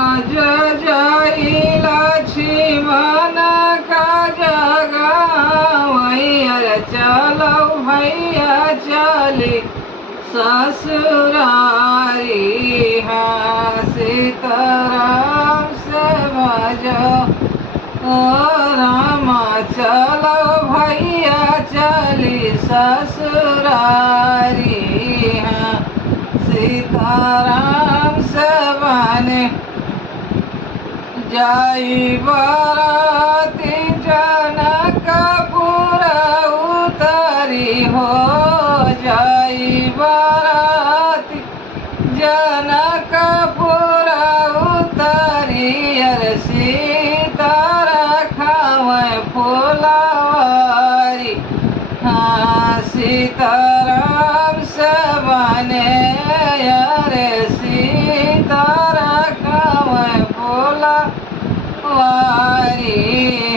जय जय लक्ष्मण का जगावैया चलो भैया चली ससुरारी है सीताराम से भजो ओ रामा चलो भैया चली ससुरारी है सीताराम से बने जाई बराती जनकपुर उतरी हो जाई बराती जनकपुर उतरी अरे सीता रखावे फुलवारी हाँ सीताराम से बने अरे सीता रखावे फुलवारी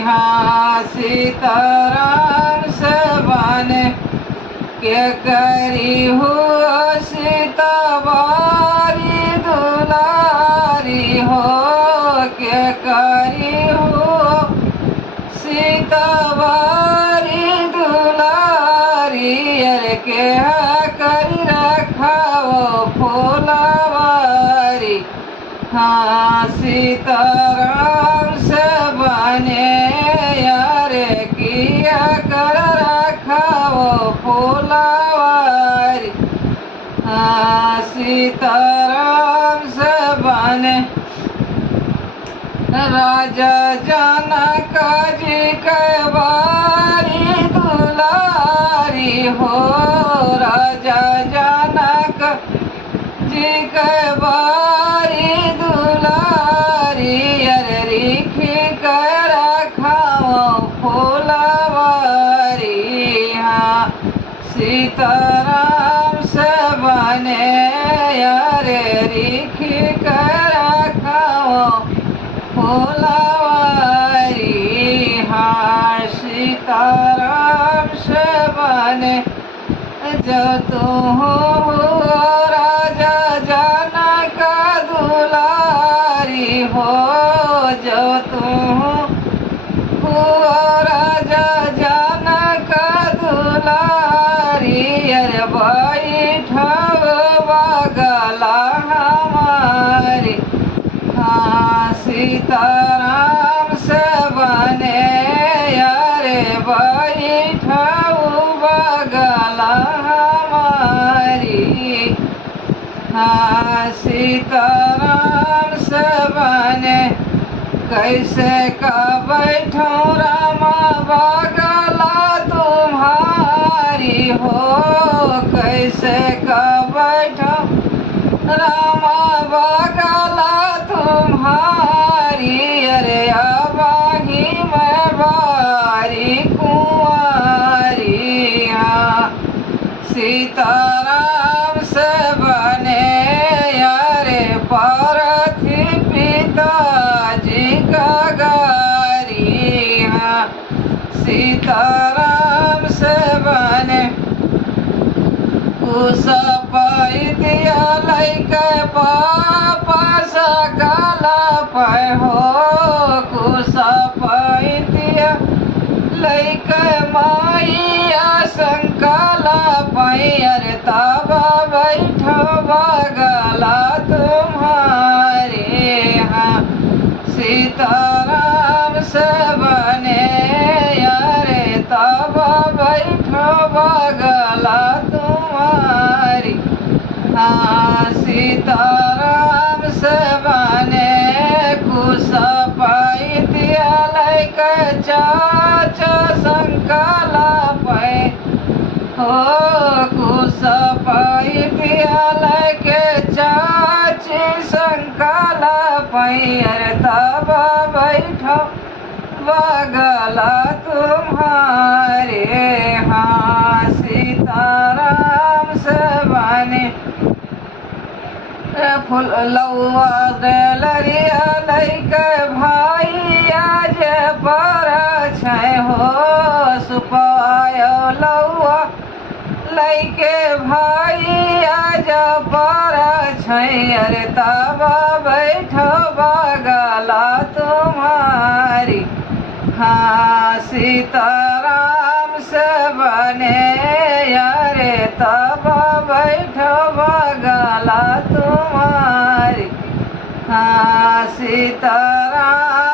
हाँ सीताराम से बने के करी हो सीता बारी दुलारी हो के करी हो सीता बारी दुलारी अरे के करी रखाओ फुलवारी हाँ सीताराम से बने यारे किया कर रखाओ फुलवारी हाँ सीताराम से बने राजा जनक जी के बारी दुलारी हो राजा जनक जी के बारी दुलारी अरे रिखी के रखाओ फुलवारी हाँ सीताराम से बने अरे रिखी के रखाओ फुलवारी हाँ सीताराम से बने जो तू हो राजा जनक दुलारी हो जो तू हो राजा जनक दुलारी अरे बैठब बगला हमारी हाँ सीताराम से बने अरे बैठब बगला हमारी हाँ सीताराम से बने कैसे का बैठो रामा बगला तुम्हारी हो कैसे का बैठो रामा बगला तुम्हारी अरे अबाही मैं बारी कुंवारी हाँ सीताराम से बने अरे पार्थी पिताजी का गारी हाँ सीताराम से बने कुश पैदिया लैके पापा सकल पै हो कुश पैदिया लैके माइया संकल पै अरे तब बैठ बगला तुम्हारे हाँ सीताराम से बने अरे तब बैठ बगला तुम्हारी हाँ सीताराम से बने कुश पैदिया लैके चाचा संकल पै हो कुश पैदिया लैके चाची संकल पै अरे तब बैठ बगला तुम्हारे हाँ सीताराम से बने फूल लौआ लरिया लैके भाई आज पर छै हो सुपाय लौआ लैके भाई आज पर छै अरे तब बैठबा हाँ सीताराम से बने यारे तब बैठो बगला तुम्हारी। हाँ सीताराम